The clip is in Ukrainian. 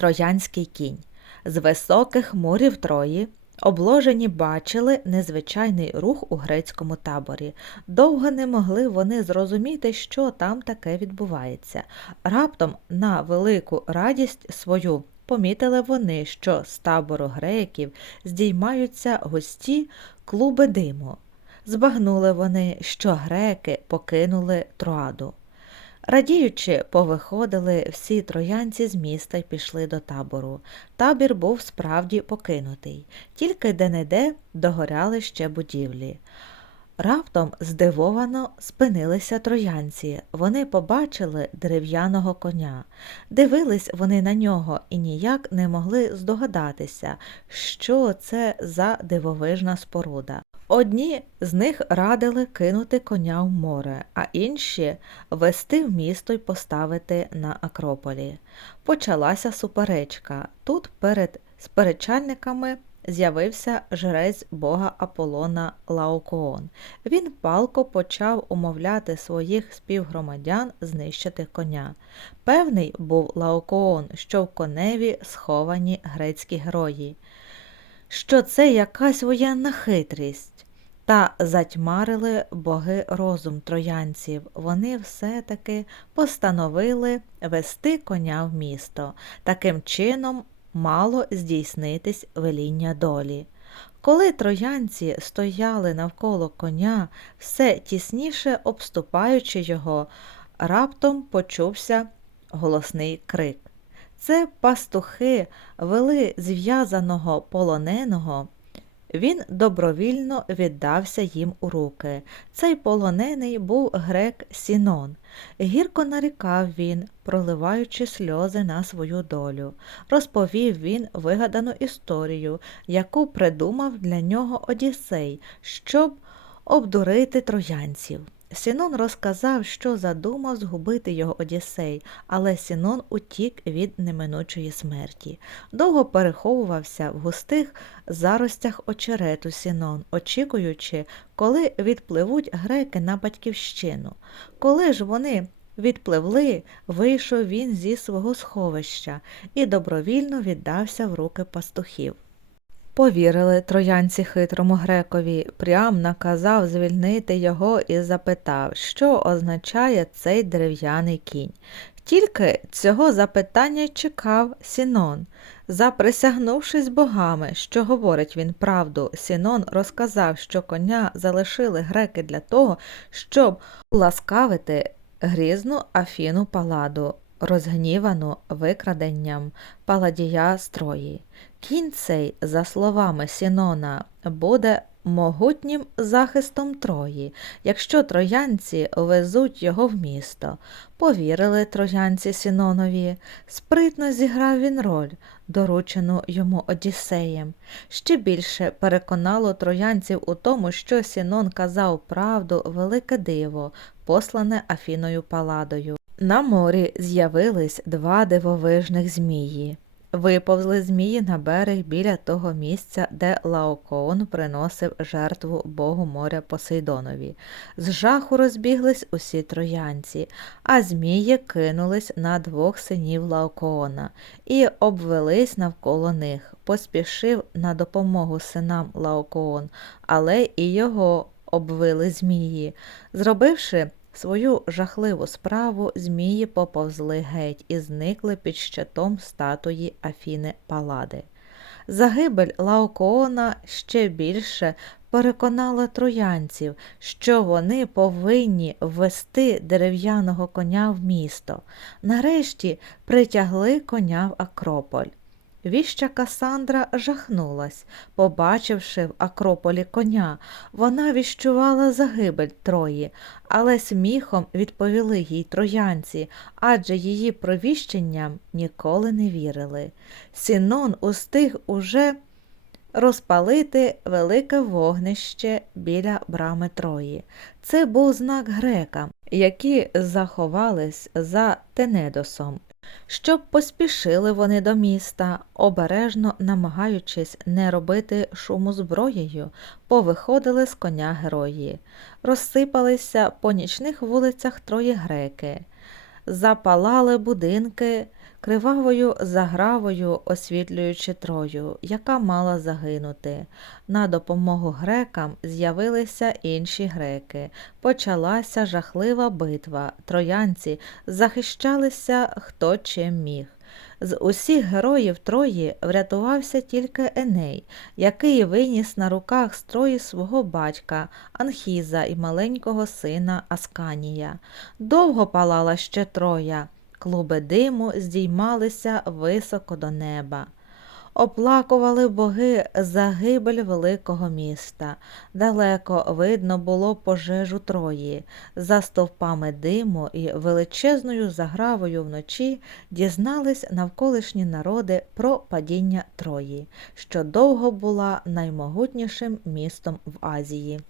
троянський кінь. З високих мурів Трої обложені бачили незвичайний рух у грецькому таборі. Довго не могли вони зрозуміти, що там таке відбувається. Раптом на велику радість свою помітили вони, що з табору греків здіймаються густі клуби диму. Збагнули вони, що греки покинули Троаду. Радіючи, повиходили всі троянці з міста й пішли до табору. Табір був справді покинутий, тільки де-не-де догоряли ще будівлі. Раптом здивовано спинилися троянці. Вони побачили дерев'яного коня. Дивились вони на нього і ніяк не могли здогадатися, що це за дивовижна споруда. Одні з них радили кинути коня в море, а інші вести в місто й поставити на Акрополі. Почалася суперечка. Тут перед сперечальниками з'явився жрець бога Аполлона Лаокоон. Він палко почав умовляти своїх співгромадян знищити коня. Певний був Лаокоон, що в коневі сховані грецькі герої, що це якась воєнна хитрість. Та затьмарили боги розум троянців. Вони все-таки постановили вести коня в місто. Таким чином мало здійснитись веління долі. Коли троянці стояли навколо коня, все тісніше обступаючи його, раптом почувся голосний крик. Це пастухи вели зв'язаного полоненого. Він добровільно віддався їм у руки. Цей полонений був грек Сінон. Гірко нарікав він, проливаючи сльози на свою долю. Розповів він вигадану історію, яку придумав для нього Одіссей, щоб обдурити троянців. Сінон розказав, що задумав згубити його Одіссей, але Сінон утік від неминучої смерті. Довго переховувався в густих заростях очерету Сінон, очікуючи, коли відпливуть греки на батьківщину. Коли ж вони відпливли, вийшов він зі свого сховища і добровільно віддався в руки пастухів. Повірили троянці хитрому грекові, прям наказав звільнити його і запитав, що означає цей дерев'яний кінь. Тільки цього запитання чекав Сінон. Заприсягнувшись богами, що говорить він правду, Сінон розказав, що коня залишили греки для того, щоб ласкавити грізну Афіну паладу, розгнівану викраденням паладія строї. Кінь цей, за словами Сінона, буде могутнім захистом Трої, якщо троянці везуть його в місто. Повірили троянці Сінонові. Спритно зіграв він роль, доручену йому Одіссеєм. Ще більше переконало троянців у тому, що Сінон казав правду велике диво, послане Афіною Паладою. На морі з'явились два дивовижних змії. Виповзли змії на берег біля того місця, де Лаокоон приносив жертву богу моря Посейдонові. З жаху розбіглись усі троянці, а змії кинулись на двох синів Лаокоона і обвелись навколо них. Поспішив на допомогу синам Лаокоон, але і його обвили змії. Зробивши Свою жахливу справу змії поповзли геть і зникли під щитом статуї Афіни Палади. Загибель Лаокоона ще більше переконала троянців, що вони повинні ввести дерев'яного коня в місто. Нарешті притягли коня в Акрополь. Віща Касандра жахнулась, побачивши в Акрополі коня. Вона віщувала загибель Трої, але сміхом відповіли їй троянці, адже її провіщенням ніколи не вірили. Сінон устиг уже розпалити велике вогнище біля брами Трої. Це був знак грекам, які заховались за Тенедосом щоб поспішили вони до міста, обережно намагаючись не робити шуму зброєю, повиходили з коня герої, розсипалися по нічних вулицях троє греки, запалали будинки, кривавою загравою освітлюючи Трою, яка мала загинути. На допомогу грекам з'явилися інші греки. Почалася жахлива битва. Троянці захищалися хто чим міг. З усіх героїв Трої врятувався тільки Еней, який виніс на руках з Трої свого батька Анхіза і маленького сина Асканія. Довго палала ще Троя, клуби диму здіймалися високо до неба. Оплакували боги загибель великого міста. Далеко видно було пожежу Трої. За стовпами диму і величезною загравою вночі дізнались навколишні народи про падіння Трої, що довго була наймогутнішим містом в Азії.